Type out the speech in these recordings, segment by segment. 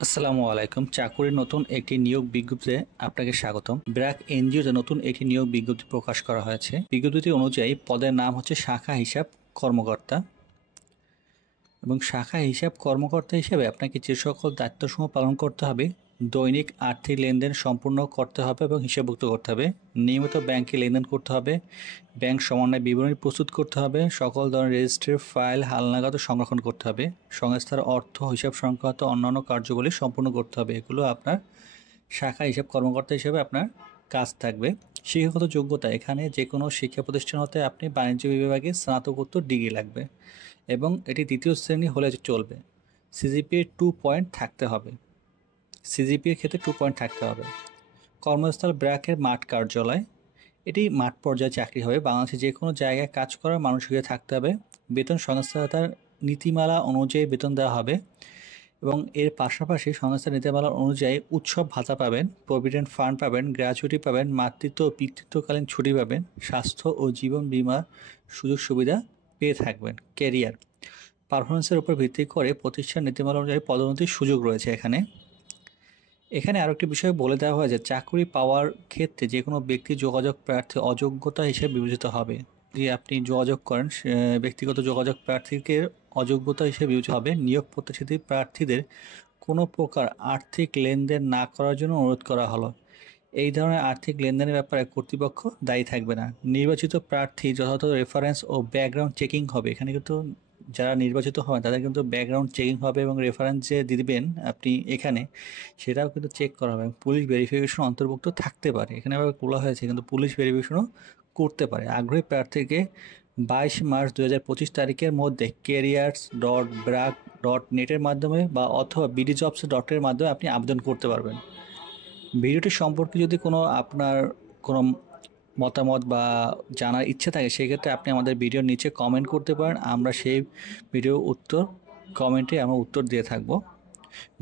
আসসালামু আলাইকুম। চাকুরির নতুন একটি নিয়োগ বিজ্ঞপ্তিতে আপনাকে স্বাগতম। ব্র্যাক এনজিওতে নতুন একটি নিয়োগ বিজ্ঞপ্তি প্রকাশ করা হয়েছে। বিজ্ঞপ্তি অনুযায়ী পদের নাম হচ্ছে শাখা হিসাব কর্মকর্তা এবং শাখা হিসাব কর্মকর্তা হিসেবে আপনাকে যে সকল দায়িত্বসমূহ পালন করতে হবে, দৈনিক আর্থিক লেনদেন সম্পূর্ণ করতে হবে এবং হিসাবভুক্ত করতে হবে, নিয়মিত ব্যাংকে লেনদেন করতে হবে, ব্যাংক সমন্বয় বিবরণী প্রস্তুত করতে হবে, সকল ধরনের রেজিস্ট্রি ফাইল হালনাগাদ সংরক্ষণ করতে হবে, সংস্থার অর্থ হিসাব সংক্রান্ত অন্যান্য কার্যবলী সম্পূর্ণ করতে হবে। এগুলো আপনার শাখা হিসাব কর্মকর্তা হিসেবে আপনার কাজ থাকবে। শিক্ষাগত যোগ্যতা, এখানে যে কোনো শিক্ষা প্রতিষ্ঠান হতে আপনি বাণিজ্য বিভাগে স্নাতকোত্তর ডিগ্রি লাগবে এবং এটি দ্বিতীয় শ্রেণী হলে চলবে। সিজিপিএ 2 পয়েন্ট থাকতে হবে। সিজিপিএর ক্ষেত্রে 2 পয়েন্ট থাকতে হবে। কর্মস্থল ব্র্যাকের মাঠ কার্যালয়, এটি মাঠ পর্যায়ে চাকরি হবে। বাংলাদেশে যে কোনো জায়গায় কাজ করার মানুষকে থাকতে হবে। বেতন সংস্থার নীতিমালা অনুযায়ী বেতন দেওয়া হবে এবং এর পাশাপাশি সংস্থার নীতিমালা অনুযায়ী উৎসব ভাতা পাবেন, প্রভিডেন্ট ফান্ড পাবেন, গ্র্যাচুইটি পাবেন, মাতৃত্ব ও পিতৃত্বকালীন ছুটি পাবেন, স্বাস্থ্য ও জীবন বীমা সুযোগ সুবিধা পেয়ে থাকবেন। ক্যারিয়ার পারফরমেন্সের উপর ভিত্তি করে প্রতিষ্ঠান নীতিমালা অনুযায়ী পদোন্নতির সুযোগ রয়েছে। এখানে আরও একটি বিষয় বলে দেওয়া হয় যে চাকরি পাওয়ার ক্ষেত্রে যে কোনো ব্যক্তি যোগাযোগ প্রার্থী অযোগ্যতা হিসেবে বিবেচিত হবে। যদি আপনি যোগাযোগ করেন, ব্যক্তিগত যোগাযোগ প্রার্থীকে অযোগ্যতা হিসেবে বিবেচিত হবে। নিয়োগ প্রত্যাশিত প্রার্থীদের কোনো প্রকার আর্থিক লেনদেন না করার জন্য অনুরোধ করা হলো। এই ধরনের আর্থিক লেনদেনের ব্যাপারে কর্তৃপক্ষ দায়ী থাকবে না। নির্বাচিত প্রার্থী যথাযথ রেফারেন্স ও ব্যাকগ্রাউন্ড চেকিং হবে। এখানে কিন্তু যারা নির্বাচিত হবেন তাদের কিন্তু ব্যাকগ্রাউন্ড চেকিং হবে এবং রেফারেন্স যে দিবেন আপনি এখানে, সেটাও কিন্তু চেক করা হবে। পুলিশ ভেরিফিকেশন অন্তর্ভুক্ত থাকতে পারে। এখানে আবার বলা হয়েছে কিন্তু পুলিশ ভেরিফিকেশনও করতে পারে। আগ্রহী প্রার্থীকে 22 মার্চ 2025 তারিখের মধ্যে careers.brac.net-এর মাধ্যমে বা অথবা bdjobs.এর মাধ্যমে আপনি আবেদন করতে পারবেন। ভিডিওটি সম্পর্কে যদি আপনার কোনো মতামত বা জানার ইচ্ছে থাকে, সেক্ষেত্রে আপনি আমাদের ভিডিওর নিচে কমেন্ট করতে পারেন। আমরা সেই কমেন্টে আমরা উত্তর দিয়ে থাকব।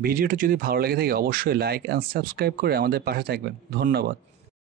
ভিডিওটি যদি ভালো লেগে থাকে অবশ্যই লাইক অ্যান্ড সাবস্ক্রাইব করে আমাদের পাশে থাকবেন। ধন্যবাদ।